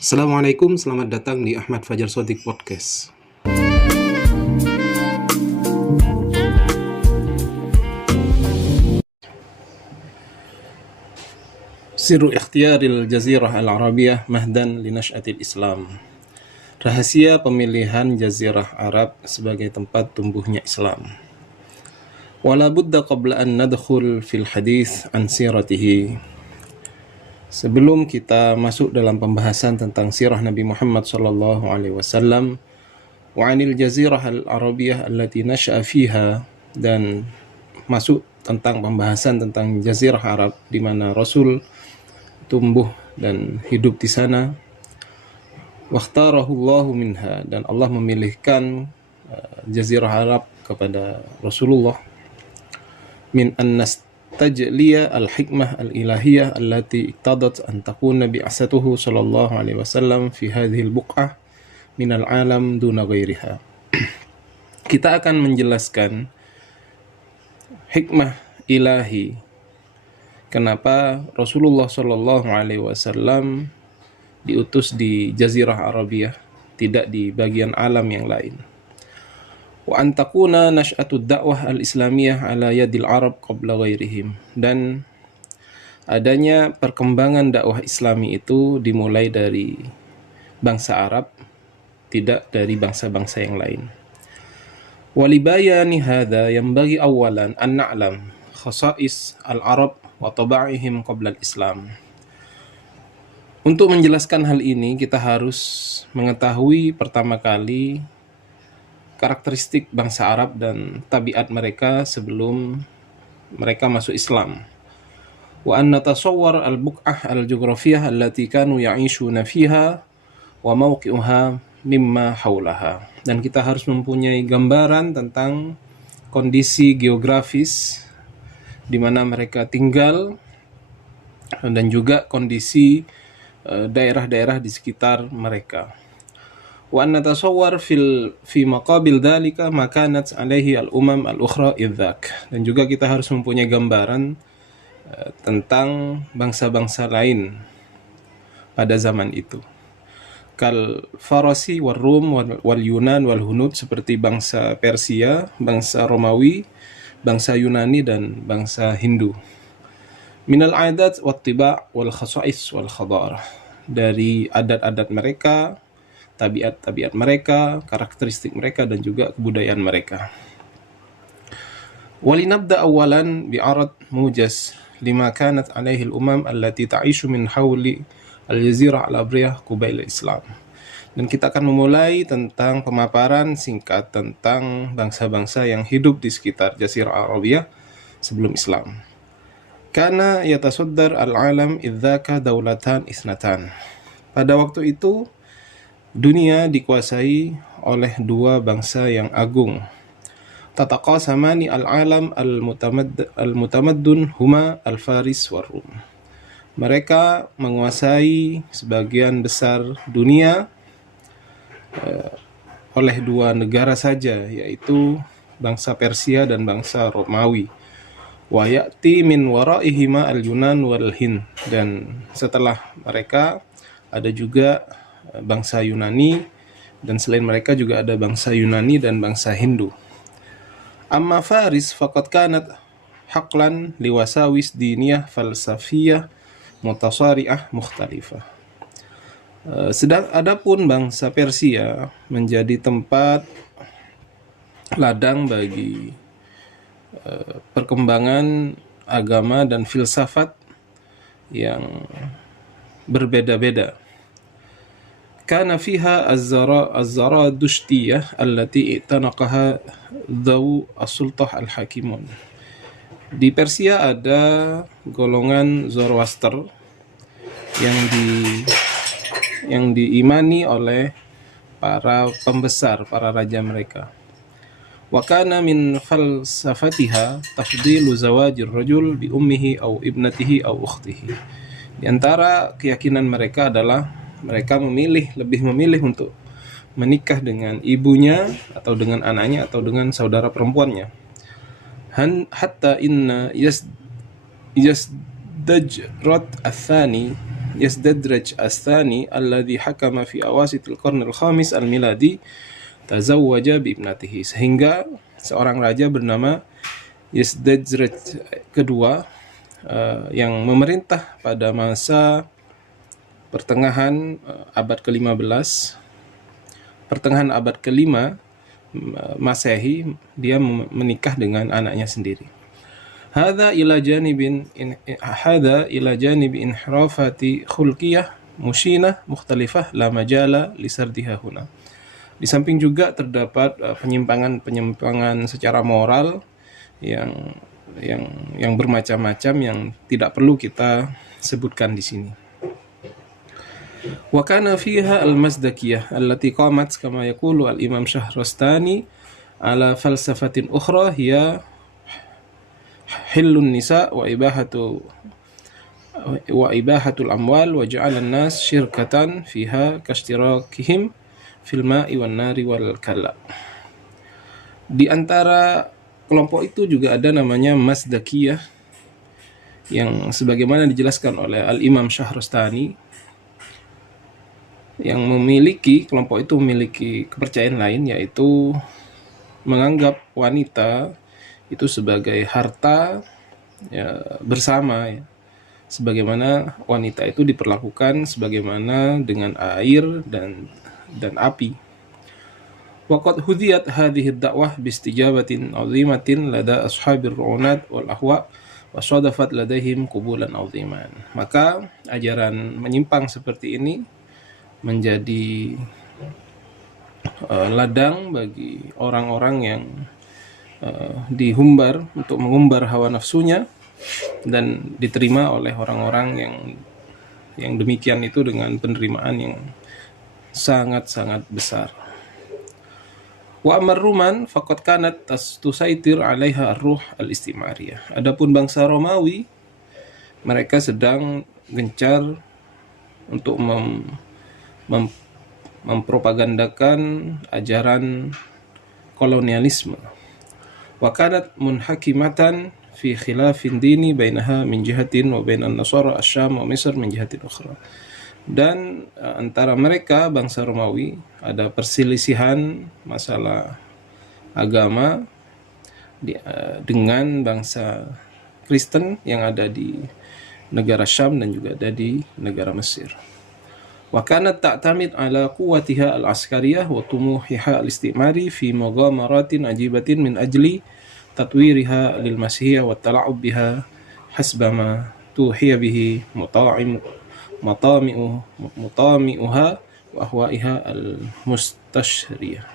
Assalamualaikum, selamat datang di Ahmad Fajar Shodiq Podcast. Sirru ikhtiyaril Jazirah Al-Arabiyah mahdan li nash'atil Islam. Rahasia pemilihan Jazirah Arab sebagai tempat tumbuhnya Islam. Wala budda qabla an nadkhul fil hadith an siratihi. Sebelum kita masuk dalam pembahasan tentang sirah Nabi Muhammad sallallahu alaihi wasallam wa 'anil jazirah al-arabiyah allati nasha'a fiha, dan masuk tentang pembahasan tentang jazirah Arab di mana Rasul tumbuh dan hidup di sana. Wakhtarahu Allahu minha, dan Allah memilihkan jazirah Arab kepada Rasulullah min an-nas tajliya al-hikmah al-ilahiyah allati iqtadat an takuna bi'asatuhu sallallahu alaihi wasallam fi hadhihi al-buq'ah min al-alam duna ghairiha. Kita akan menjelaskan hikmah ilahi kenapa Rasulullah sallallahu alaihi wasallam diutus di Jazirah Arabiyah, tidak di bagian alam yang lain. Wa an takuna nash'atud da'wah al-islamiyah ala yadil Arab qabla ghairihim, dan adanya perkembangan dakwah Islami itu dimulai dari bangsa Arab, tidak dari bangsa-bangsa yang lain. Wa libayani hadza yanbaghi awalan an na'lam khasa'is al-Arab wa taba'ihim qabla al-Islam. Untuk menjelaskan hal ini, kita harus mengetahui pertama kali karakteristik bangsa Arab dan tabiat mereka sebelum mereka masuk Islam. Wa an natasawwar al-buq'ah al-jughrafiyah allati kanu ya'ishuna fiha wa mawqi'uha mimma haulaha. Dan kita harus mempunyai gambaran tentang kondisi geografis di mana mereka tinggal dan juga kondisi daerah-daerah di sekitar mereka. Wa an natasawwar fi maqabil dzalika ma kanat alaihi al-umam al-ukhra idzak. Dan juga kita harus mempunyai gambaran tentang bangsa-bangsa lain pada zaman itu. Kal Farasi wal Rum wal Yunan wal Hunud, seperti bangsa Persia, bangsa Romawi, bangsa Yunani, dan bangsa Hindu. Minal adat wat tiba' wal khasa'is wal khadar, dari adat-adat mereka, tabiat-tabiat mereka, karakteristik mereka, dan juga kebudayaan mereka. Walinabda awalan bi'arad mujaz lima kanat alaihi al-umam allati ta'ishu min hawli al-jazirah al-abriyah qubail Islam. Dan kita akan memulai tentang pemaparan singkat tentang bangsa-bangsa yang hidup di sekitar Jazirah Arabiyah sebelum Islam. Kana yatasaddar al-alam idzaka daulatan isnatan. Pada waktu itu dunia dikuasai oleh dua bangsa yang agung. Tataqasamani al-alam al-mutamaddun huma al-Faris war Rum. Mereka menguasai sebagian besar dunia oleh dua negara saja, yaitu bangsa Persia dan bangsa Romawi. Wa ya'ti min waraihima al-Yunan wal Hind, dan setelah mereka ada juga bangsa Yunani, dan selain mereka juga ada bangsa Yunani dan bangsa Hindu. Amma Faris faqad kanat haqlan liwasawis diniyah falsafiyah mutasari'ah mukhtalifah. Sedang adapun bangsa Persia menjadi tempat ladang bagi perkembangan agama dan filsafat yang berbeda-beda. Kana fiha az-zaradushtiyah allati i'tanaqaha dhaw as-sultah al-hakimun. Di Persia ada golongan Zoroaster yang diimani oleh para pembesar, para raja mereka. Wa kana min falsafatiha tafdilu zawajir rajul bi ummihi aw ibnatihi aw ukhtihi. Di antara keyakinan mereka adalah mereka lebih memilih untuk menikah dengan ibunya atau dengan anaknya atau dengan saudara perempuannya. Hatta inna yasdajrat athani Yazdadraj Asthani alladhi hakama fi awasitil qarn al-khamis al-miladi tazawwaja bi ibnatihi, sehingga seorang raja bernama Yazdadraj kedua yang memerintah pada masa pertengahan abad ke-15, pertengahan abad ke-5 Masehi, dia menikah dengan anaknya sendiri. Hadza ila janib inhirafati khulqiyah mushinah mukhtalifah la majala li sardiha huna. Di samping juga terdapat penyimpangan secara moral yang bermacam-macam yang tidak perlu kita sebutkan di sini. Wa kana fiha al-Mazdakiyah allati qamat kama yaqulu al-Imam Shahrastani ala falsafatin ukhra hiya hillun nisa wa ibahatul amwal wa ja'ala an-nas syirkatan fiha kashtirakihim fil ma'i wan nari wal kala. Di antara kelompok itu juga ada namanya Mazdakiyah yang sebagaimana dijelaskan oleh Al-Imam Shahrastani, yang kelompok itu memiliki kepercayaan lain, yaitu menganggap wanita itu sebagai harta bersama, sebagaimana wanita itu diperlakukan sebagaimana dengan air dan api. Waqad hudiyat hadhihi ad-da'wah biistijabatin 'azimatin lada ashabir ru'unat wal ahwa wa sadafat ladaihim qubulan 'aziman. Maka ajaran menyimpang seperti ini menjadi ladang bagi orang-orang yang dihumbar untuk mengumbar hawa nafsunya, dan diterima oleh orang-orang yang demikian itu dengan penerimaan yang sangat-sangat besar. Wa amar Ruman faqad kanat tusaitir 'alaiha ar-ruh al-istimariyah. Adapun bangsa Romawi, mereka sedang gencar untuk mempropagandakan ajaran kolonialisme. Wa kanat munhakimatan fi khilafin dini bainaha min jihatin wa bainan nasara asy-Syam wa Misr min jihatin ukhra. Dan antara mereka bangsa Romawi ada perselisihan masalah agama dengan bangsa Kristen yang ada di negara Syam dan juga ada di negara Mesir. Wa kanat ta'tamid ala quwwatiha al-askariyah wa tumuhiha al-istimari fi mughamaratin ajibatin min ajli tatwiriha lil masihiyah wa tala'ub biha hasbama tuhiya bihi mutami'uha wa ahwa'iha al-mustashriyah.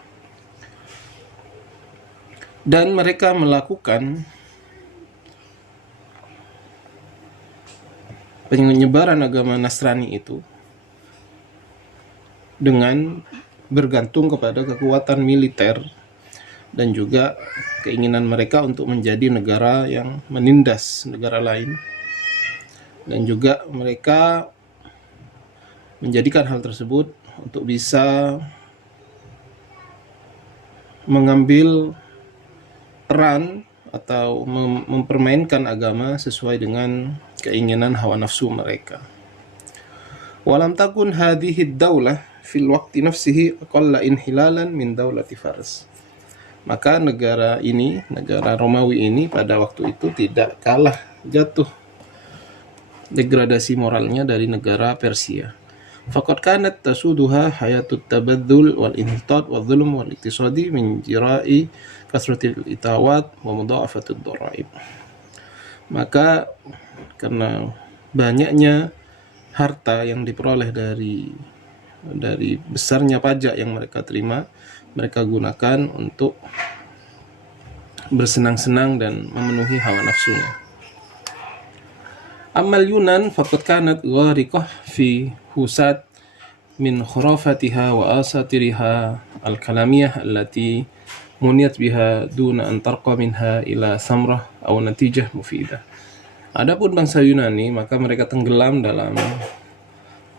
Dan mereka melakukan penyebaran agama Nasrani itu dengan bergantung kepada kekuatan militer dan juga keinginan mereka untuk menjadi negara yang menindas negara lain, dan juga mereka menjadikan hal tersebut untuk bisa mengambil peran atau mempermainkan agama sesuai dengan keinginan hawa nafsu mereka. Walam takun hadhihi ad-daulah fil waqti nafsihi aqalla inhilalan min daulati Fars. Maka negara Romawi ini pada waktu itu tidak kalah jatuh degradasi moralnya dari negara Persia. Faqad kanat tasuduha hayatut tabadzul wal inhitat wal zulm wal iktisadi min jira'i kasratil itawat wa mudha'afatid dharaib. Maka karena banyaknya harta yang diperoleh dari besarnya pajak yang mereka terima, mereka gunakan untuk bersenang-senang dan memenuhi hawa nafsunya. Amal Yunan faqad kanat ghariqah fi husat min khurafatiha wa asatiriha al-kalamiyah allati muniyat biha duna an tarqa minha ila samrah aw natijah mufidah. Adapun bangsa Yunani, maka mereka tenggelam dalam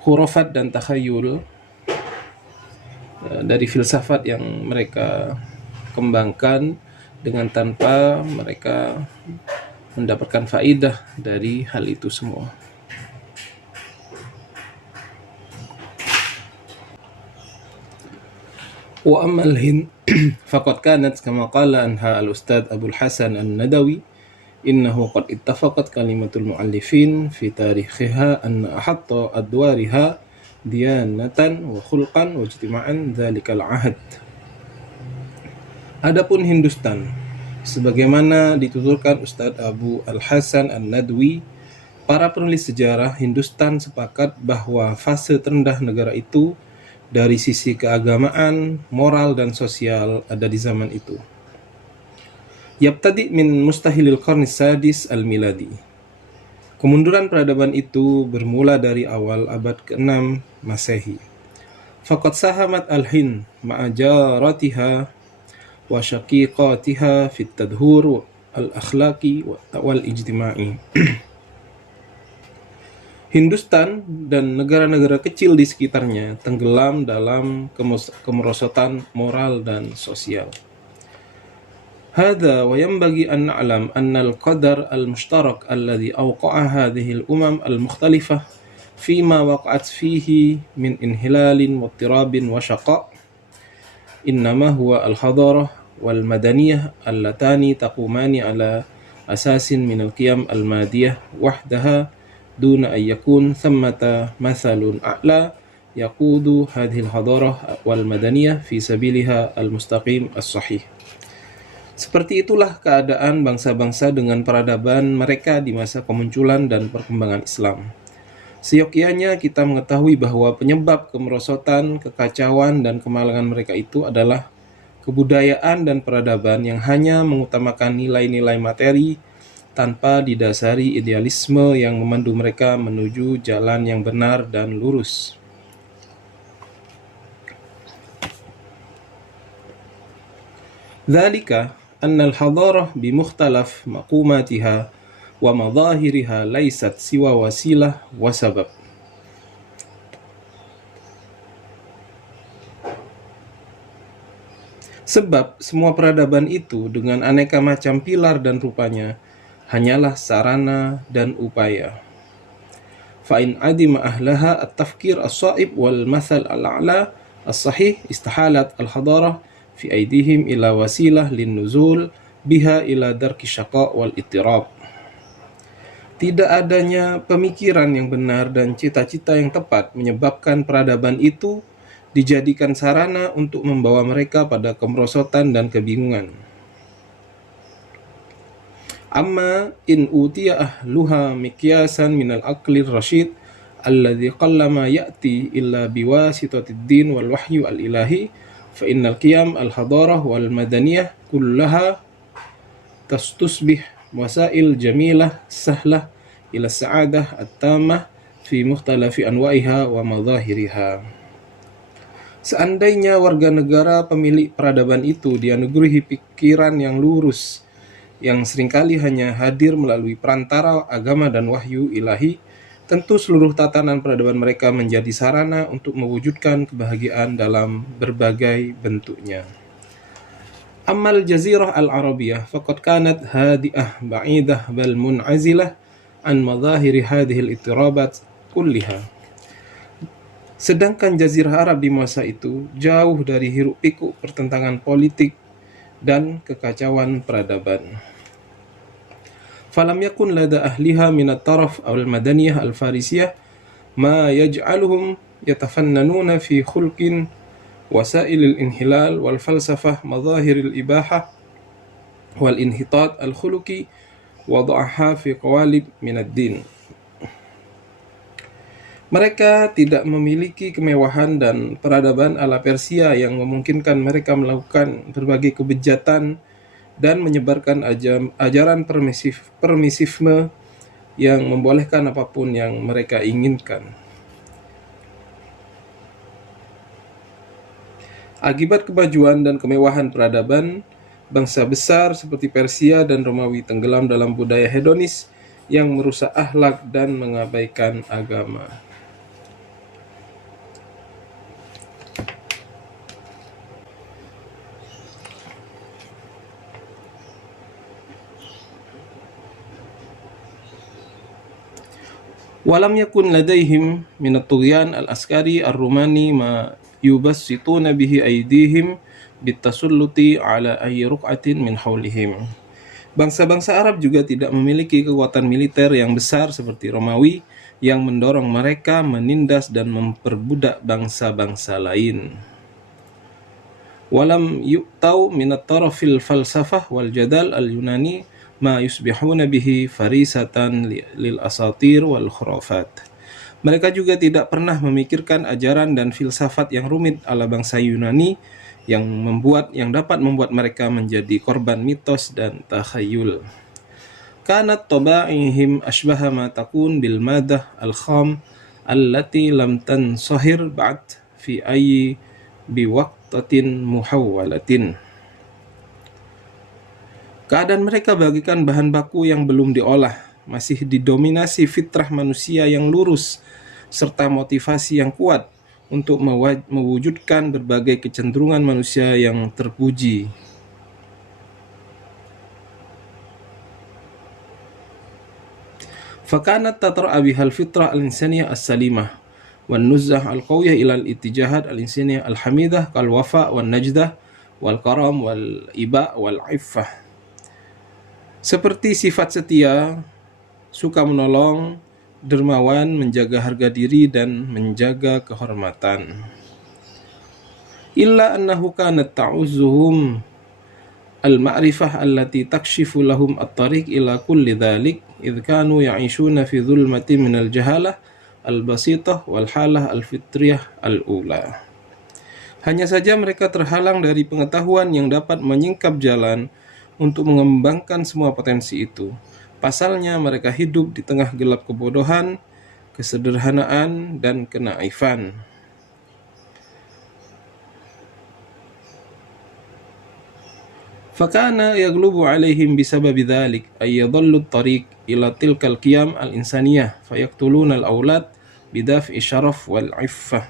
khurafat dan takhayul dari filsafat yang mereka kembangkan dengan tanpa mereka mendapatkan faidah dari hal itu semua. وأما الهند فقد كانت كما قال عنها الأستاذ أبو الحسن الندوي إنه قد اتفقت كلمة المؤلفين في تاريخها أن أحط أدوارها ديانة وخلقا واجتماعا ذلك العهد. Adapun Hindustan, sebagaimana dituturkan Ustadz Abu Al-Hasan An-Nadwi, para penulis sejarah Hindustan sepakat bahwa fase terendah negara itu dari sisi keagamaan, moral, dan sosial ada di zaman itu. Yabtadi min mustahilil qarni sadis al-miladi. Kemunduran peradaban itu bermula dari awal abad ke-6 Masehi. Faqad sahamat al-Hind ma'ajaratiha wa syaqiqatiha fit tadhur al-akhlaqi wal ijtima'i. Hindustan dan negara-negara kecil di sekitarnya tenggelam dalam kemerosotan moral dan sosial. هذا وينبغي أن نعلم أن القدر المشترك الذي أوقع هذه الأمم المختلفة فيما وقعت فيه من انحلال واضطراب وشقاء إنما هو الحضارة والمدنية اللتان تقومان على أساس من القيم المادية وحدها دون أن يكون ثمة مثل أعلى يقود هذه الحضارة والمدنية في سبيلها المستقيم الصحيح. Seperti itulah keadaan bangsa-bangsa dengan peradaban mereka di masa kemunculan dan perkembangan Islam. Seyogyanya kita mengetahui bahwa penyebab kemerosotan, kekacauan, dan kemalangan mereka itu adalah kebudayaan dan peradaban yang hanya mengutamakan nilai-nilai materi tanpa didasari idealisme yang memandu mereka menuju jalan yang benar dan lurus. Dzalika anna al-hadarah bimukhtalaf maqumatiha wa madahiriha laysat siwa wasilah wa sabab. Sebab semua peradaban itu dengan aneka macam pilar dan rupanya hanyalah sarana dan upaya. Fa in adima ahlaha at-tafkir as-sa'ib wal mathal al-a'la as-sahih istahalat al-hadarah fi aidihim ila wasilah linnuzul biha ila darki syaqa wal ittirab. Tidak adanya pemikiran yang benar dan cita-cita yang tepat menyebabkan peradaban itu dijadikan sarana untuk membawa mereka pada kemerosotan dan kebingungan. Amma in utiya ahluha mikyasan minal aqlir rasyid alladhi qallama ya'ti illa biwasitatid din wal wahyu al-ilahi فإن القيم الحضارة والمدنية كلها تصبح وسائل جميلة سهلة إلى السعادة التامة في مختلف أنواعها ومظاهرها. Seandainya warga negara pemilik peradaban itu dianugerahi pikiran yang lurus, yang seringkali hanya hadir melalui perantara agama dan wahyu ilahi, tentu seluruh tatanan peradaban mereka menjadi sarana untuk mewujudkan kebahagiaan dalam berbagai bentuknya. Ammal jazirah al-arabiyah faqad kanat hadi'ah ba'idah bal mun'azilah an madahiri hadhihi al-ittirabat kulliha. Sedangkan jazirah Arab di masa itu jauh dari hiruk-pikuk pertentangan politik dan kekacauan peradaban. فلم يكن لدى أهلها من الطرف أو المدنية الفارسية ما يجعلهم يتفننون في خلق وسائل الانحلال والفلسفة مظاهر الإباحة والانحطاط الخلقي وضعها في قوالب من الدين. Mereka tidak memiliki kemewahan dan peradaban ala Persia yang memungkinkan mereka melakukan berbagai kebejatan dan menyebarkan ajaran permisifme yang membolehkan apapun yang mereka inginkan. Akibat kemajuan dan kemewahan peradaban, bangsa besar seperti Persia dan Romawi tenggelam dalam budaya hedonis yang merusak akhlak dan mengabaikan agama. ولم يكن لديهم من الطغيان العسكري الروماني ما yubassituna bihi aydihim bitasulluti ala ayyi ruq'atin min haulihim. Bangsa-bangsa Arab juga tidak memiliki kekuatan militer yang besar seperti Romawi yang mendorong mereka menindas dan memperbudak bangsa-bangsa lain. Walam yu'tau minat tarafil falsafah wal jadal al-Yunani ma yusbihuna bihi farisatan lil asatir wal khurafat. Mereka juga tidak pernah memikirkan ajaran dan filsafat yang rumit ala bangsa Yunani yang dapat membuat mereka menjadi korban mitos dan takhayul. Kanat taba'ihim ashbaha ma takun bil madah al-kham allati lam tansahir ba'd fi ayyi biwaqtatin muhawwalatin. Keadaan mereka bagaikan bahan baku yang belum diolah, masih didominasi fitrah manusia yang lurus serta motivasi yang kuat untuk mewujudkan berbagai kecenderungan manusia yang terpuji. Fakanat tatar'a bihal fitrah al-insaniyah as-salimah wan nuzzah al-qawiyah ila al-ittijahat al-insaniyah al-hamidah kal wafa wan najdah wal karam wal iba wal iffah. Seperti sifat setia, suka menolong, dermawan, menjaga harga diri dan menjaga kehormatan. Illa annahu kanat ta'uzzuhum al-ma'rifah allati takshifu lahum at-tariq ila kulli dhalik idh kanu ya'ishuna fi dhulmati min al-jahalah al-basitah wal halah al-fitriyah al-ula. Hanya saja mereka terhalang dari pengetahuan yang dapat menyingkap jalan untuk mengembangkan semua potensi itu. Pasalnya mereka hidup di tengah gelap kebodohan, kesederhanaan, dan kenaifan. Fakana yaglubu alaihim bisababi dhalik ay yadhallu at-tariq ila tilkal qiyam al-insaniyah fayaktuluna al-awlad bidaf'i syaraf wal iffah.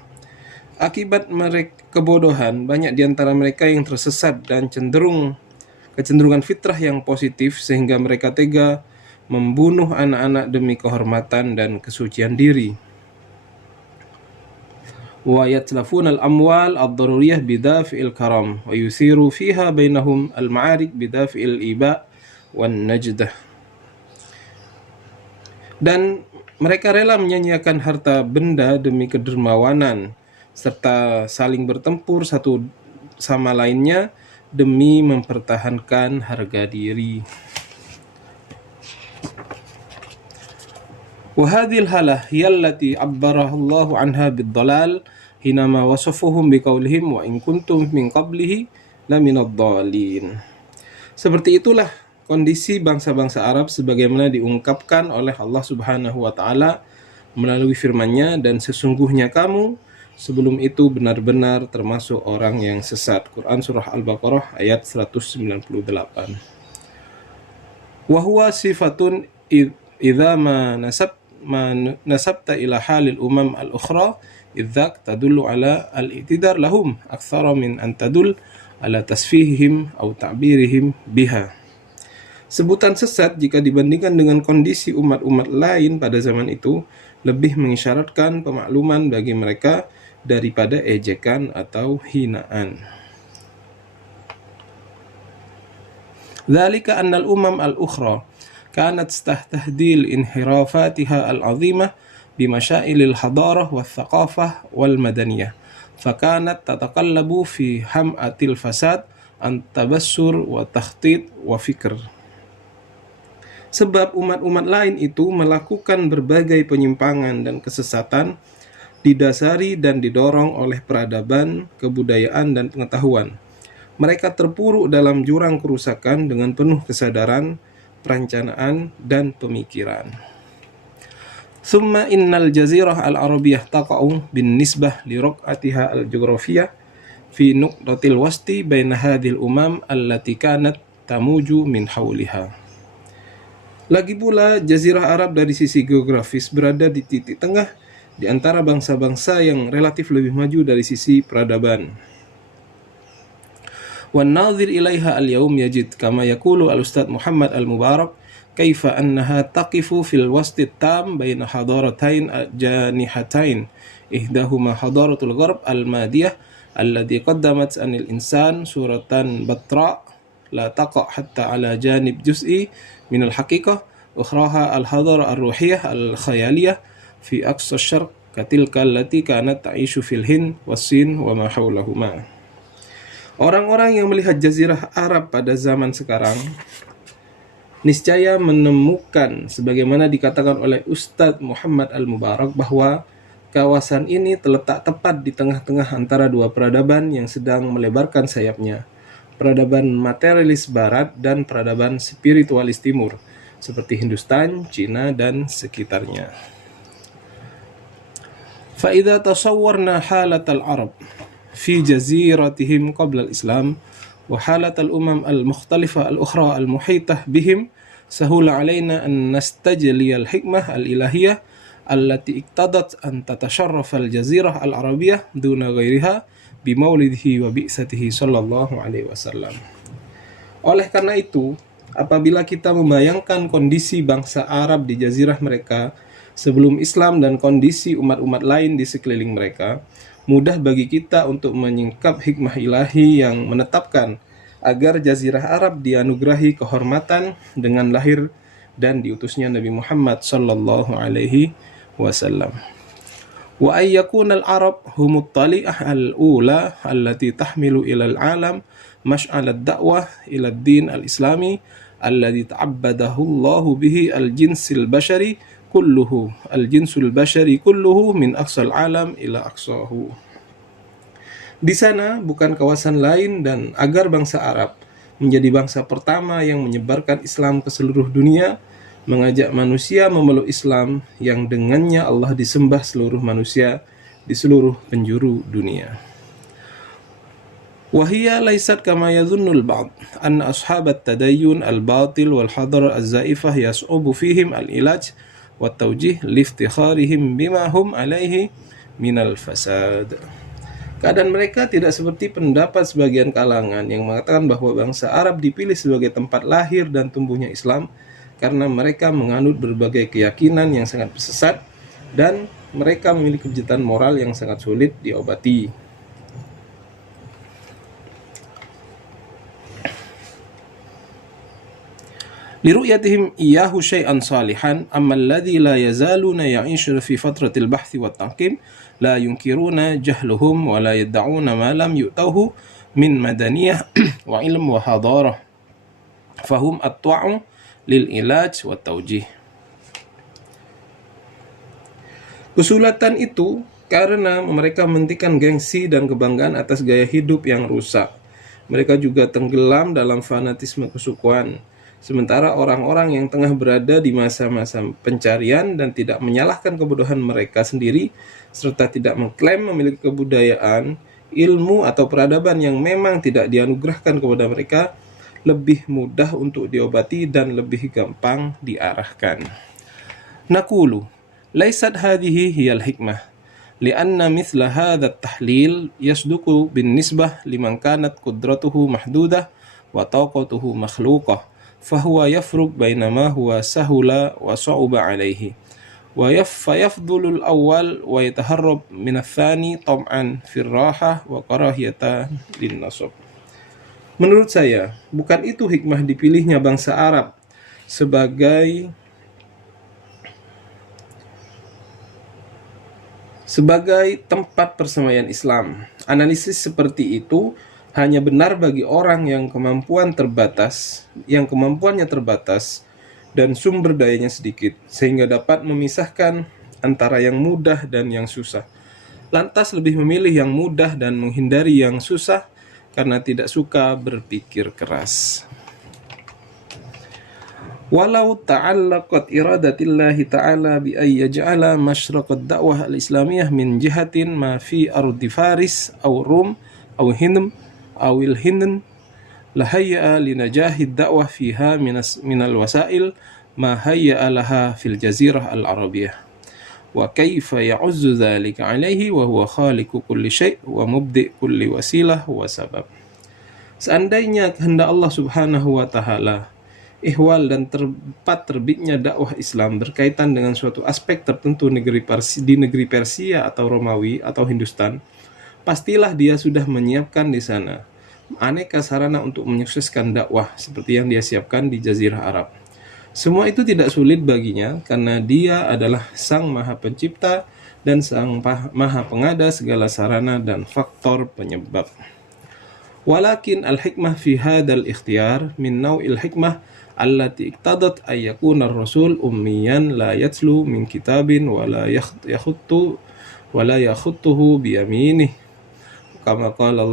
Akibat mereka kebodohan, banyak di antara mereka yang tersesat dan kecenderungan fitrah yang positif sehingga mereka tega membunuh anak-anak demi kehormatan dan kesucian diri. Wa yatlafuna al-amwal ad-daruriyah bidaf'il karam wa yusiru fiha bainahum al-ma'arik bidaf'il iba wan najdah. Dan mereka rela menyanyiakan harta benda demi kedermawanan serta saling bertempur satu sama lainnya demi mempertahankan harga diri. وهذه الحالة هي التي عبرها الله عنها بالضلال حينما وصفهم بقولهم وإن كنتم من قبله لمن الضالين. Seperti itulah kondisi bangsa-bangsa Arab sebagaimana diungkapkan oleh Allah Subhanahu wa taala melalui firman-Nya, dan sesungguhnya kamu sebelum itu benar-benar termasuk orang yang sesat. Quran surah Al-Baqarah ayat 198. Wa huwa sifatun idza ma nasabta ila halil umam al-ukhra idzak tadullu ala al-i'tidar lahum aktsara min an tadul ala tasfihihim aw ta'birihim biha. Sebutan sesat jika dibandingkan dengan kondisi umat-umat lain pada zaman itu lebih mengisyaratkan pemakluman bagi mereka daripada ejekan atau hinaan. Dzalika anna al-umam al-ukhra kanat tahdil inhirafatiha al-'azimah bimasyailil hadarah wal thaqafah wal madaniyah fakanat tataqallabu fi ham'atil fasad an tabassur wa takhtit wa fikr. Sebab umat-umat lain itu melakukan berbagai penyimpangan dan kesesatan didasari dan didorong oleh peradaban, kebudayaan, dan pengetahuan. Mereka terpuruk dalam jurang kerusakan dengan penuh kesadaran, perencanaan, dan pemikiran. Thumma innal jazirah al-arabiyah taqa'u bin nisbah li raq'atiha al-jughrafiyah fi nuqtatil wasti baina hadhil umam allati kanat tamuju min hawliha. Lagi pula jazirah Arab dari sisi geografis berada di titik tengah di antara bangsa-bangsa yang relatif lebih maju dari sisi peradaban. Wan nadhir ilaiha al-yawm yajid kama yaqulu al-ustadz Muhammad al-Mubarak kaifa annaha taqifu fil wasti tam baina hadaratain janihatain إحداهما حضارة الغرب المادية التي قدمت أن الإنسان صورة بتراء لا تقع حتى على جانب جزئي من الحقيقة، أخراها الحضارة الروحية الخيالية في أقصى الشرق كتلك التي كانت تعيش في الهند والصين وما حولهما. Orang-orang yang melihat jazirah Arab pada zaman sekarang niscaya menemukan sebagaimana dikatakan oleh Ustadz Muhammad Al-Mubarak bahwa kawasan ini terletak tepat di tengah-tengah antara dua peradaban yang sedang melebarkan sayapnya, peradaban materialis barat dan peradaban spiritualis timur seperti Hindustan, Cina, dan sekitarnya. فإذا تصورنا حالة العرب في جزيرتهم قبل الإسلام وحالة الأمم المختلفة الأخرى المحيطة بهم سهل علينا أن نستجلي الحكمة الإلهية التي اقتضت أن تتشرف الجزيرة العربية دون غيرها بمولده وبعثته صلى الله عليه وسلم. Oleh karena itu, apabila kita membayangkan kondisi bangsa Arab di jazirah mereka sebelum Islam dan kondisi umat-umat lain di sekeliling mereka, mudah bagi kita untuk menyingkap hikmah ilahi yang menetapkan agar jazirah Arab dianugerahi kehormatan dengan lahir dan diutusnya Nabi Muhammad sallallahu alaihi wasallam. Wa ay yakuna al-Arab humut tali'ah al-ula allati tahmilu ila al-alam mash'al ad-da'wah ila ad-din al-islami alladhi ta'abbadahu Allah bihi al-jinsil bashari kulluhu al-jinsul bashari kulluhu min aqsal alam ila aqsahu. Di sana bukan kawasan lain dan agar bangsa Arab menjadi bangsa pertama yang menyebarkan Islam ke seluruh dunia, mengajak manusia memeluk Islam yang dengannya Allah disembah seluruh manusia di seluruh penjuru dunia. Wahia laysat kama yadhunnul ba'd anna ashabat tadayyun al-batil wal hadar az-zaifah yas'ubu fihim al-ilaj والتوجيه لافتخارهم بما هم عليه من الفساد. Keadaan mereka tidak seperti pendapat sebagian kalangan yang mengatakan bahwa bangsa Arab dipilih sebagai tempat lahir dan tumbuhnya Islam karena mereka menganut berbagai keyakinan yang sangat sesat dan mereka memiliki kejutan moral yang sangat sulit diobati. لرؤيتهم إياه شيئا صالحا أما الذي لا يزالون يعيشون في فترة البحث والتعقيم لا ينكرون جهلهم ولا يدعون ما لم يؤتوه من مدنية وعلم وحضارة فهم أطوع للعلاج والتوجيه. Kesulitan itu karena mereka mementingkan gengsi dan kebanggaan atas gaya hidup yang rusak. Mereka juga tenggelam dalam fanatisme kesukuan. Sementara orang-orang yang tengah berada di masa-masa pencarian dan tidak menyalahkan kebodohan mereka sendiri, serta tidak mengklaim memiliki kebudayaan, ilmu, atau peradaban yang memang tidak dianugerahkan kepada mereka, lebih mudah untuk diobati dan lebih gampang diarahkan. Naqulu, laysat hadhihi hiyal hikmah, lianna mithla hadha at-tahlil yasduqu bin nisbah liman kanat qudratuhu mahdudah wa taqatuhu makhluqah. فهو يفرق بين ما هو سهل وصعب عليه فيفضل الأول ويتهرب من الثاني طمعا في الراحة وكراهية للنصب. Menurut saya, bukan itu hikmah dipilihnya bangsa Arab sebagai tempat persemaian Islam. Analisis seperti itu hanya benar bagi orang yang kemampuannya terbatas dan sumber dayanya sedikit, sehingga dapat memisahkan antara yang mudah dan yang susah. Lantas lebih memilih yang mudah dan menghindari yang susah karena tidak suka berpikir keras. Walau ta'allaqat iradatillahi ta'ala bi ay yaj'ala masyraqad da'wah al-islamiyah min jihatin ma fi ardi Faris aw Rum aw Hind أو الهند لهيأ لنجاح الدعوة فيها من الوسائل ما هيأ لها في الجزيرة العربية وكيف يعز ذلك عليه وهو خالق كل شيء ومبدئ كل وسيلة وسبب. Seandainya kehendak Allah Subhanahu wa taala, ihwal dan tempat terbitnya dakwah Islam berkaitan dengan suatu aspek tertentu di negeri Persia atau Romawi atau Hindustan, pastilah dia sudah menyiapkan di sana aneka sarana untuk menyukseskan dakwah seperti yang dia siapkan di Jazirah Arab. Semua itu tidak sulit baginya karena dia adalah Sang Maha Pencipta dan Sang Maha Pengada segala sarana dan faktor penyebab. Walakin al-hikmah fi hadal ikhtiyar min naw'il hikmah allati iqtadat ay yakuna ar-rasul ummiyan la yatlu min kitabin wa la yakhutuhu bi yaminih. Kama qala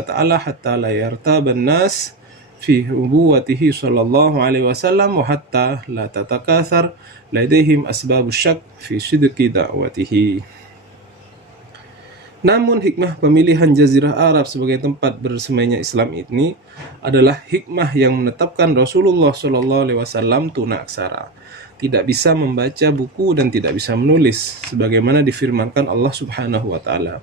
ta'ala hatta la yartaban nas fi nubuwwatihi sallallahu alaihi wasallam wa hatta la tatakathar ladaihim asbabus syak fi sidqi da'watihi. Namun hikmah pemilihan Jazirah Arab sebagai tempat bersemayanya Islam ini adalah hikmah yang menetapkan Rasulullah sallallahu alaihi wasallam tuna aksara, tidak bisa membaca buku dan tidak bisa menulis sebagaimana difirmankan Allah Subhanahu wa taala,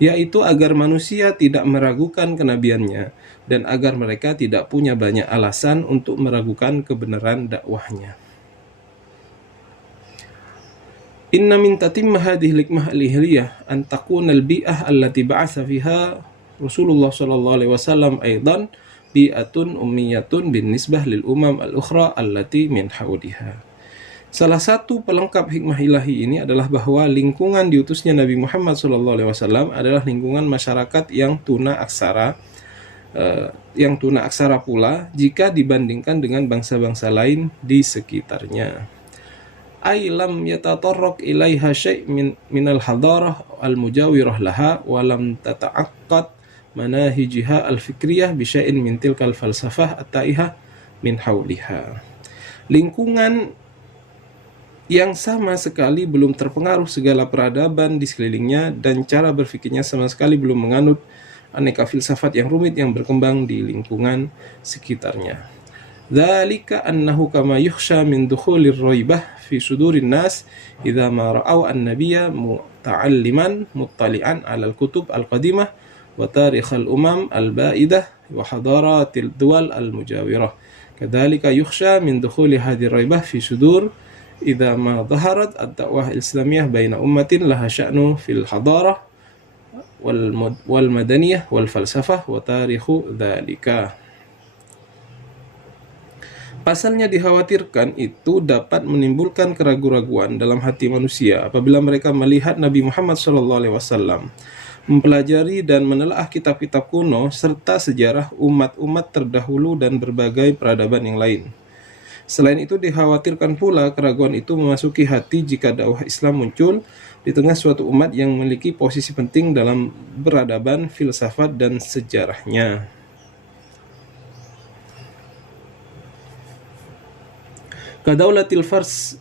yaitu agar manusia tidak meragukan kenabiannya dan agar mereka tidak punya banyak alasan untuk meragukan kebenaran dakwahnya. Inna min tatimma hadhihi hikmah al-ihliyah an takuna al-bi'ah allati ba'atha fiha Rasulullah sallallahu alaihi wasallam aidan bi'atun ummiyatun bin nisbah lil umam al-ukhra allati min hawliha. Salah satu pelengkap hikmah ilahi ini adalah bahwa lingkungan diutusnya Nabi Muhammad SAW adalah lingkungan masyarakat yang tuna aksara pula jika dibandingkan dengan bangsa-bangsa lain di sekitarnya. Ay lam yatatarraq ilaiha syai' min al-hadarah al-mujawirah laha wa lam tata'aqqad manahijiha al-fikriyah bi syai'in min tilkal falsafah at-taihah min hawliha. Lingkungan yang sama sekali belum terpengaruh segala peradaban di sekelilingnya dan cara berfikirnya sama sekali belum menganut aneka filsafat yang rumit yang berkembang di lingkungan sekitarnya. Dzalika annahu kama yukhsha min dukhulir raibah fi sudurin nas idza ma ra'aw an-nabiyya muta'alliman muttali'an 'ala al-kutub al-qadimah wa tarikh al-umam al-ba'idah wa hadaratil duwal al-mujawirah. Kadzalika yukhsha min dukhuli hadhihi raibah fi sudur idza ma dhaharat ad-da'wah al-islamiyah baina ummatin laha sya'nu fil hadarah wal madaniyah wal falsafah wa tarikhu dzalika. Pasalnya dikhawatirkan itu dapat menimbulkan keraguan-raguan dalam hati manusia apabila mereka melihat Nabi Muhammad SAW mempelajari dan menelaah kitab-kitab kuno serta sejarah umat-umat terdahulu dan berbagai peradaban yang lain. Selain itu dikhawatirkan pula keraguan itu memasuki hati jika dakwah Islam muncul di tengah suatu umat yang memiliki posisi penting dalam peradaban, filsafat, dan sejarahnya. Kadaulatil Fars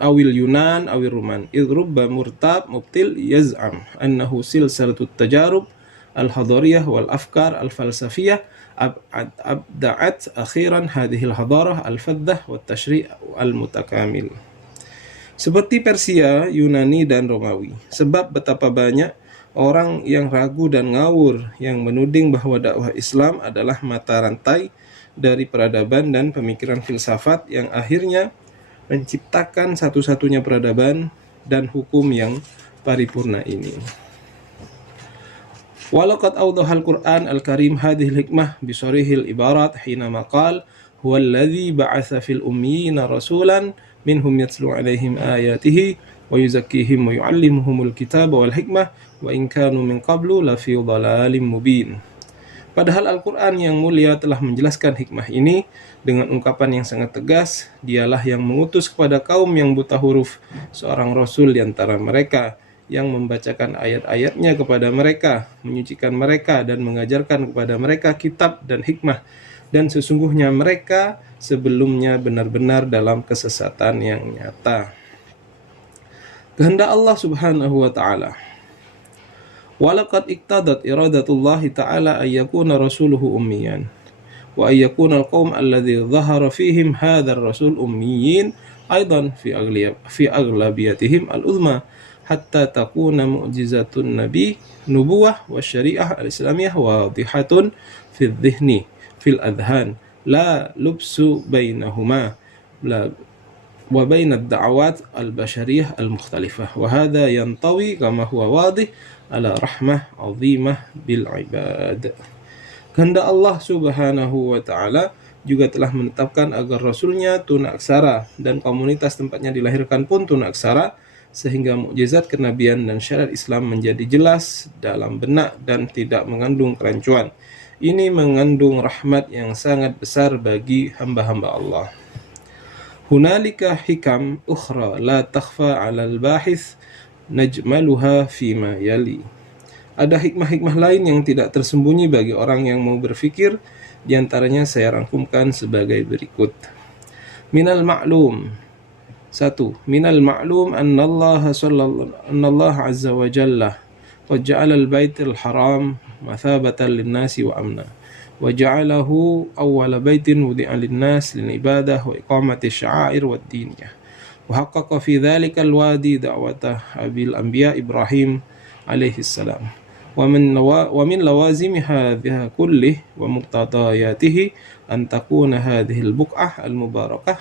awil Yunan awil Ruman idrubba murtab mubtil yaz'am annahu silsalatut tajarub al-hadariyah wal afkar al-falsafiyah abda'at akhiran hadhil hadarah al-faddah wat tashri' al-mutakamil. Seperti Persia, Yunani, dan Romawi. Sebab betapa banyak orang yang ragu dan ngawur yang menuding bahwa dakwah Islam adalah mata rantai dari peradaban dan pemikiran filsafat yang akhirnya menciptakan satu-satunya peradaban dan hukum yang paripurna ini. Walaqad awdahal Qur'an al-Karim hadhil hikmah bisarihil ibarat hina maqal huwa alladhi ba'atha fil ummiyina rasulan minhum yatslu alaihim ayatihi wa yuzakkihim wa yu'allimuhumul kitaba wal hikmah wa in kanu min qablu la fi dhalalim mubin. Padahal Al-Quran yang mulia telah menjelaskan hikmah ini dengan ungkapan yang sangat tegas. Dialah yang mengutus kepada kaum yang buta huruf seorang Rasul di antara mereka yang membacakan ayat-ayatnya kepada mereka, menyucikan mereka dan mengajarkan kepada mereka kitab dan hikmah. Dan sesungguhnya mereka sebelumnya benar-benar dalam kesesatan yang nyata. Kehendak Allah Subhanahu wa Ta'ala. Walaqad iqtadat iradatullahi ta'ala an yakuna rasuluhu ummiyan wa an yakuna al-qaum alladhi dhahara fihim hadha ar-rasul ummiyin aidan fi aghlabiyatihim al-uzma hatta takuna mu'jizatun nabi nubuwah wa syariah al-islamiyah wadihatun fi dhihni fil adhan la lubsu bainahuma la وبين الدعوات البشرية المختلفة وهذا ينطوي كما هو واضح على رحمة عظيمة بالعباد. Kehendak Allah Subhanahu wa Ta'ala juga telah menetapkan agar Rasulnya tunaksara dan komunitas tempatnya dilahirkan pun tunaksara, sehingga mukjizat kenabian dan syariat Islam menjadi jelas dalam benak dan tidak mengandung kerancuan. Ini mengandung rahmat yang sangat besar bagi hamba-hamba Allah. Hunalika hikam ukhra la takhfa 'ala al-bahith najmaluha fima yali. Ada hikmah-hikmah lain yang tidak tersembunyi bagi orang yang mau berfikir, di antaranya saya rangkumkan sebagai berikut. Minal ma'lum. 1. Minal ma'lum anna Allah azza wa jalla qad ja'ala al-baital haram mathabatan lin-nasi wa amna. وجعله أول بيت وضع للناس للعبادة وإقامة الشعائر والدينية وحقق في ذلك الوادي دعوة أبي الأنبياء إبراهيم عليه السلام ومن لوازم هذا كله ومقتضياته أن تكون هذه البقعة المباركة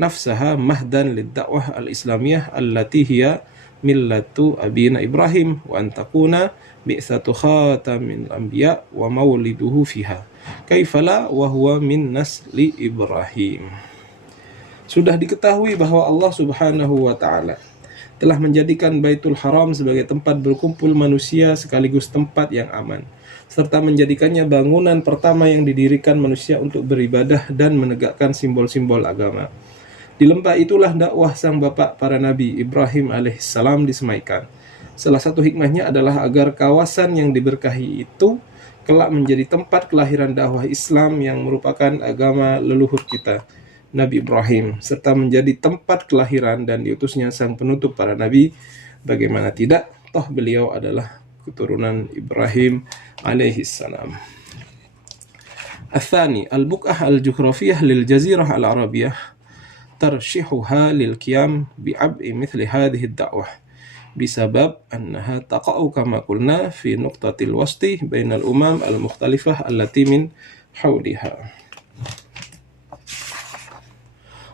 نفسها مهدا للدعوة الإسلامية التي هي ملة أبينا إبراهيم وأن تكون بئسة خاتم الأنبياء ومولده فيها كيف لا وهو من نسل إبراهيم. Sudah diketahui bahwa Allah Subhanahu wa Ta'ala telah menjadikan Baitul Haram sebagai tempat berkumpul manusia sekaligus tempat yang aman, serta menjadikannya bangunan pertama yang didirikan manusia untuk beribadah dan menegakkan simbol-simbol agama. Di lembah itulah dakwah sang bapak para nabi Ibrahim alaihissalam disemaikan. Salah satu hikmahnya adalah agar kawasan yang diberkahi itu kelak menjadi tempat kelahiran dakwah Islam yang merupakan agama leluhur kita, Nabi Ibrahim, serta menjadi tempat kelahiran dan diutusnya sang penutup para nabi. Bagaimana tidak, toh beliau adalah keturunan Ibrahim alaihissalam. Al-thani, al-buq'ah al-jughrafiyah lil jazirah al-arabiyah tarshihuha lil qiyam bi'ab'i mithli hadhihi ad-da'wah بسبب أنها تقع كما قلنا في نقطة الوسط بين الأمم المختلفة التي من حولها.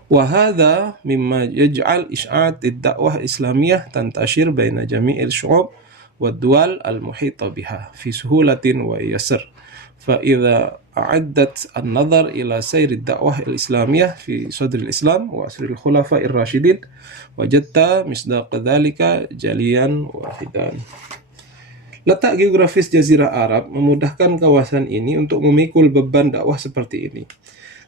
وهذا مما يجعل إشاعة الدعوة الإسلامية تنتشر بين جميع الشعوب والدول المحيطة بها في سهولة ويسر. فإذا أعدت النظر إلى سير الدعوة الإسلامية في صدر الإسلام وعصر الخلفاء الراشدين وجدت مصداق ذلك جليا واحدا. Letak geografis Jazirah Arab memudahkan kawasan ini untuk memikul beban dakwah seperti ini,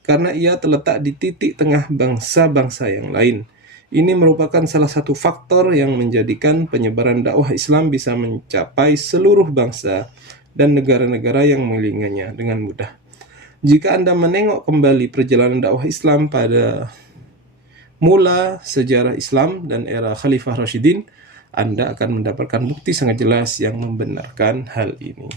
karena ia terletak di titik tengah bangsa-bangsa yang lain. Ini merupakan salah satu faktor yang menjadikan penyebaran dakwah Islam bisa mencapai seluruh bangsa dan negara-negara yang mengelilingnya dengan mudah. Jika Anda menengok kembali perjalanan dakwah Islam pada mula sejarah Islam dan era Khalifah Rashidin, Anda akan mendapatkan bukti sangat jelas yang membenarkan hal ini.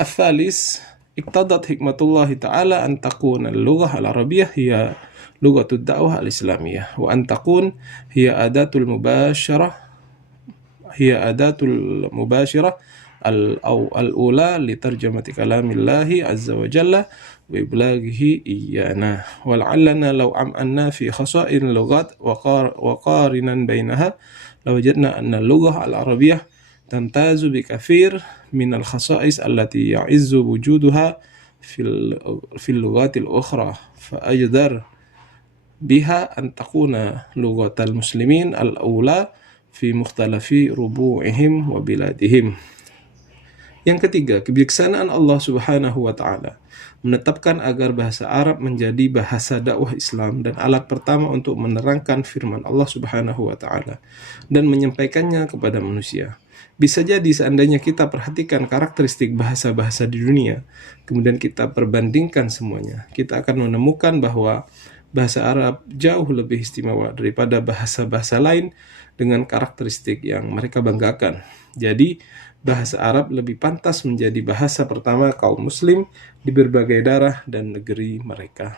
Al-thalis, iqtadat hikmatullah ta'ala an takun al-lughah al-arabiyyah hiya lughatud da'wah al-islamiyah wa an takun hiya adatul mubashirah al-ula li tarjamati kalamillahi azza wa jalla wa iblaghihi iyana wal'allana law am'anna fi khasa'il lughat wa qarinan bainaha lawajadna anna al-lughah al-arabiyyah tamtazu bi kathir min al-khasa'is allati ya'izzu wujuduha fil lughatil ukhra fa ajdar biha an takuna lughatal muslimin al-ula fi mukhtalafi rubu'ihim wa biladihim. Yang ketiga, kebijaksanaan Allah Subhanahu wa Ta'ala menetapkan agar bahasa Arab menjadi bahasa dakwah Islam dan alat pertama untuk menerangkan firman Allah Subhanahu wa Ta'ala dan menyampaikannya kepada manusia. Bisa jadi seandainya kita perhatikan karakteristik bahasa-bahasa di dunia, kemudian kita perbandingkan semuanya, kita akan menemukan bahwa bahasa Arab jauh lebih istimewa daripada bahasa-bahasa lain dengan karakteristik yang mereka banggakan. Jadi, bahasa Arab lebih pantas menjadi bahasa pertama kaum muslim di berbagai daerah dan negeri mereka.